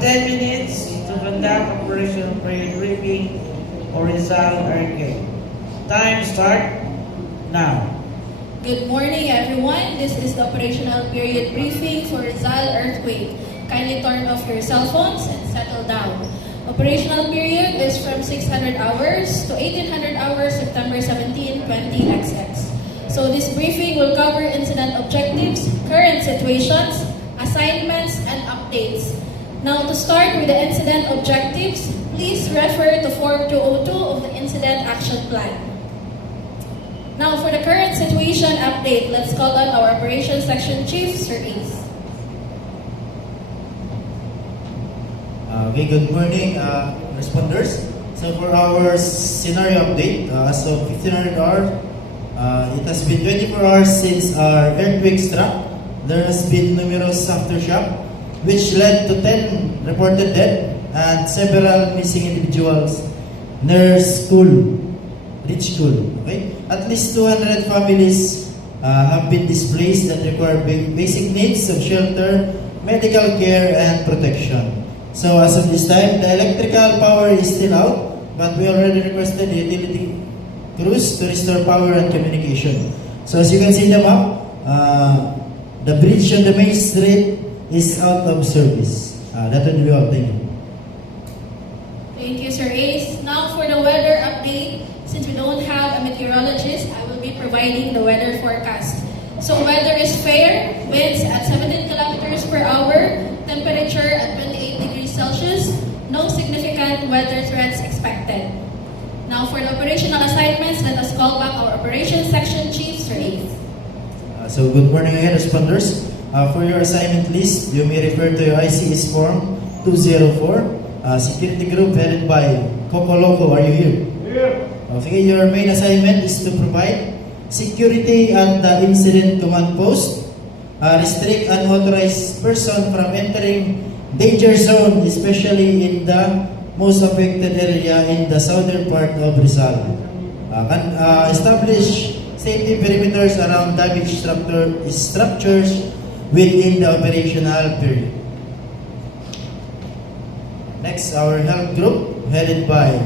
have 10 minutes to conduct operational prayer briefing for Rizal Earthquake. Time start now. Good morning, everyone. This is the operational period briefing for Rizal Earthquake. Kindly turn off your cell phones and settle down. Operational period is from 600 hours to 1800 hours, September 17, 20XX. So this briefing will cover incident objectives, current situations, assignments, and updates. Now to start with the incident objectives, please refer to Form 202 of the Incident Action Plan. Now for the current situation update, let's call on our Operations Section Chief, Sir Ace. Okay, good morning, responders. So for our scenario update, as of 1500 hours, it has been 24 hours since our earthquake struck. There has been numerous aftershock, which led to 10 reported dead and several missing individuals near Ridge School. Okay, at least 200 families have been displaced that require basic needs of shelter, medical care, and protection. So as of this time, the electrical power is still out, but we already requested the utility crews to restore power and communication. So as you can see in the map, the bridge on the main street is out of service. That will be all. Thank you. Thank you, Sir Ace. Now for the weather update, since we don't have a meteorologist, I will be providing the weather forecast. So weather is fair, winds at 17 kilometers per hour, temperature at 28 degrees Celsius, no significant weather threats expected. Now for the operational assignments, let us call back our Operations Section Chief, Sir Ace. So good morning again, responders. For your assignment list, you may refer to your ICS Form 204, Security Group headed by Coco Loco. Are you here? Here. Okay, your main assignment is to provide security at the incident command post, restrict unauthorized person from entering danger zone, especially in the most affected area in the southern part of Rizal. Establish safety perimeters around damaged structures within the operational period. Next, our health group headed by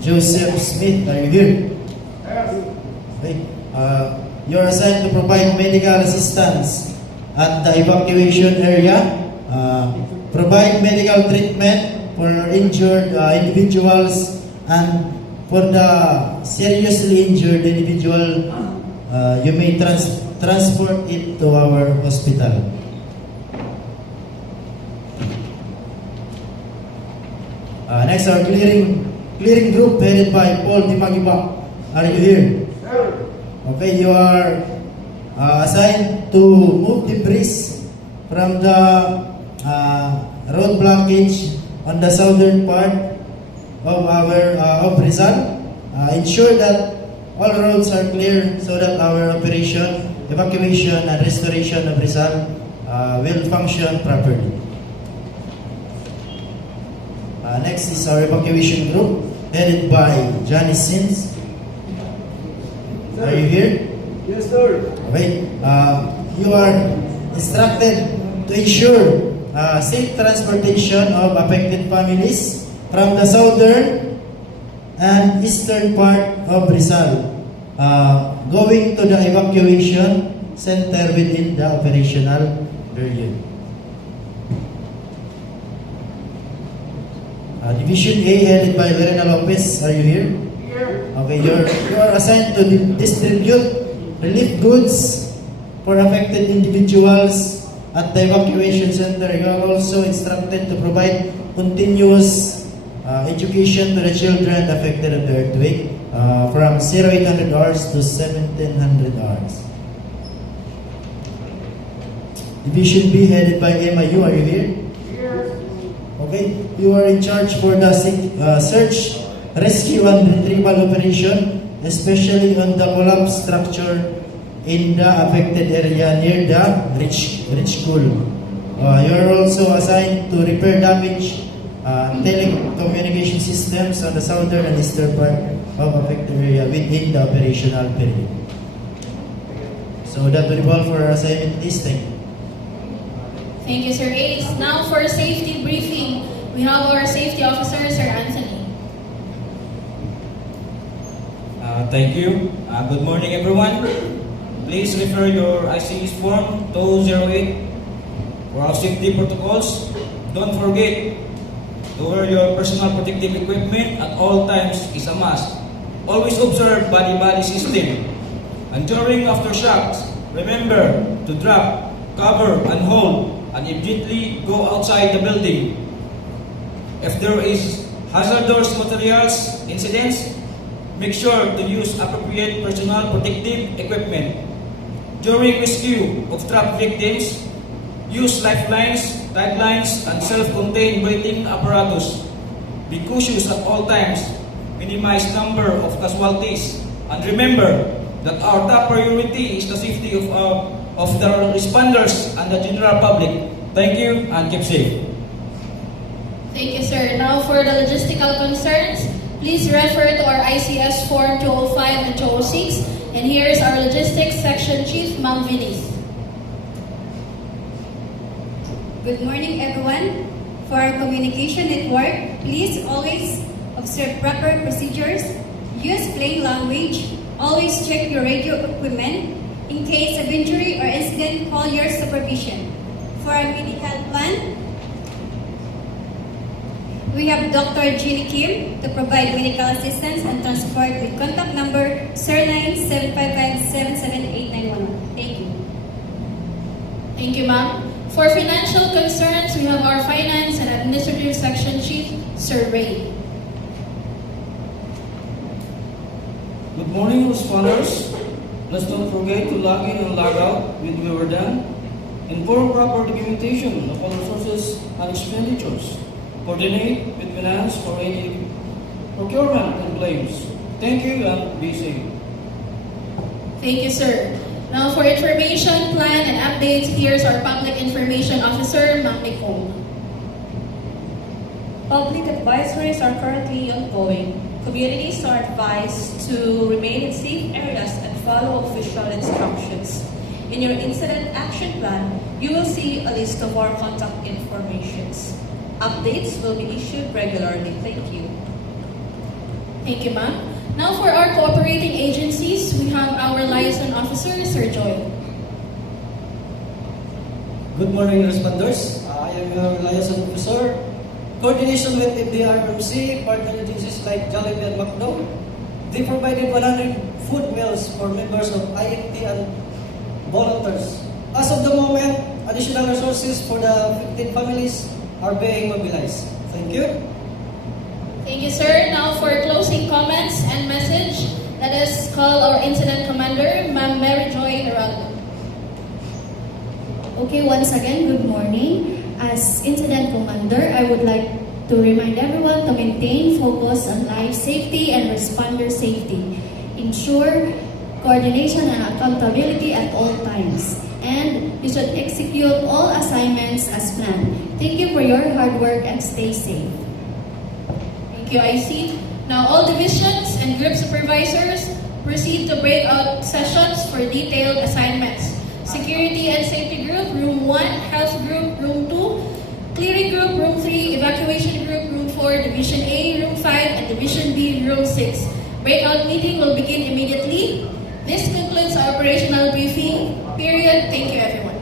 Joseph Smith. Are you here? Yes. Okay. You're assigned to provide medical assistance at the evacuation area, provide medical treatment for injured individuals, and for the seriously injured individual, you may transport it to our hospital. Next, our clearing group headed by Paul Dimagiba. Are you here? Sir. Okay, you are assigned to move debris from the road blockage on the southern part of our Rizal. Ensure that all roads are clear so that our operation, evacuation, and restoration of Rizal will function properly. Next is our evacuation group headed by Johnny Sims. Are you here? Yes, sir. Okay. You are instructed to ensure safe transportation of affected families from the southern and eastern part of Rizal, going to the evacuation center within the operational period. Division A headed by Lorena Lopez. Are you here? Here. Okay, you are assigned to distribute relief goods for affected individuals at the evacuation center. You are also instructed to provide continuous education to the children affected of the earthquake from 0800 hours to 1700 hours. Division B headed by Emma Yu. Are you here? Here. Okay, you are in charge for the search, rescue, and retrieval operation, especially on the collapsed structure in the affected area near the Ridge School. You are also assigned to repair damaged telecommunication systems on the southern and eastern part of affected area within the operational period. So that will be all for our assignment list. Thank you. Thank you, Sir Ace. Now for safety briefing, We have our safety officer, Sir Anthony. Thank you. Good morning, everyone. Please refer your ICE's form 208 for our safety protocols. Don't forget to wear your personal protective equipment at all times is a must. Always observe body-body system. And during aftershocks, remember to drop, cover, and hold, and immediately go outside the building. If there is hazardous materials incidents, make sure to use appropriate personal protective equipment. During rescue of trapped victims, use lifelines, taglines, and self-contained breathing apparatus. Be cautious at all times. Minimize number of casualties. And remember that our top priority is the safety of the responders and the general public. Thank you and keep safe. Thank you, sir. Now for the logistical concerns, please refer to our ICS Form 205 and 206. And here is our Logistics Section Chief, Ma'am Venice. Good morning, everyone. For our communication network, please always observe proper procedures, use plain language, always check your radio equipment. In case of injury or incident, call your supervision. For our medical plan, we have Dr. Jeannie Kim to provide medical assistance and transport with contact number 09-755-77891. Thank you. Thank you, ma'am. For financial concerns, we have our Finance and Administrative Section Chief, Sir Ray. Good morning, responders. Let's not forget to log in and log out when we were done. Inform proper documentation of all resources and expenditures. Coordinate with finance for any procurement and claims. Thank you and be safe. Thank you, sir. Now for information, plan, and updates, here's our Public Information Officer, Ma'am Nicole. Public advisories are currently ongoing. Communities are advised to remain in safe areas and follow official instructions. In your incident action plan, you will see a list of our contact informations. Updates will be issued regularly. Thank you. Thank you, ma'am. Now for our cooperating agencies, we have our liaison officer, Sir Joy. Good morning, responders. I am your liaison officer. Coordination with FDRMC, partner agencies like Jollibee and McDo. They provided 100 food meals for members of IFT and volunteers. As of the moment, additional resources for the 15 families are being mobilized. Thank you. Thank you, sir. Now for closing comments and message, let us call our incident commander, Ma'am Mary Joy Heraldo. Okay, once again, good morning. As incident commander, I would like to remind everyone to maintain focus on life safety and responder safety. Ensure coordination and accountability at all times. And you should execute all assignments as planned. Thank you for your hard work and stay safe. Thank you, IC. Now all divisions and group supervisors proceed to breakout sessions for detailed assignments. Security and Safety Group, Room 1, Health Group, Room 2, Clearing Group, Room 3, Evacuation Group, Room 4, Division A, Room 5, and Division B, Room 6. Breakout meeting will begin immediately. This concludes our operational briefing period. Thank you, everyone.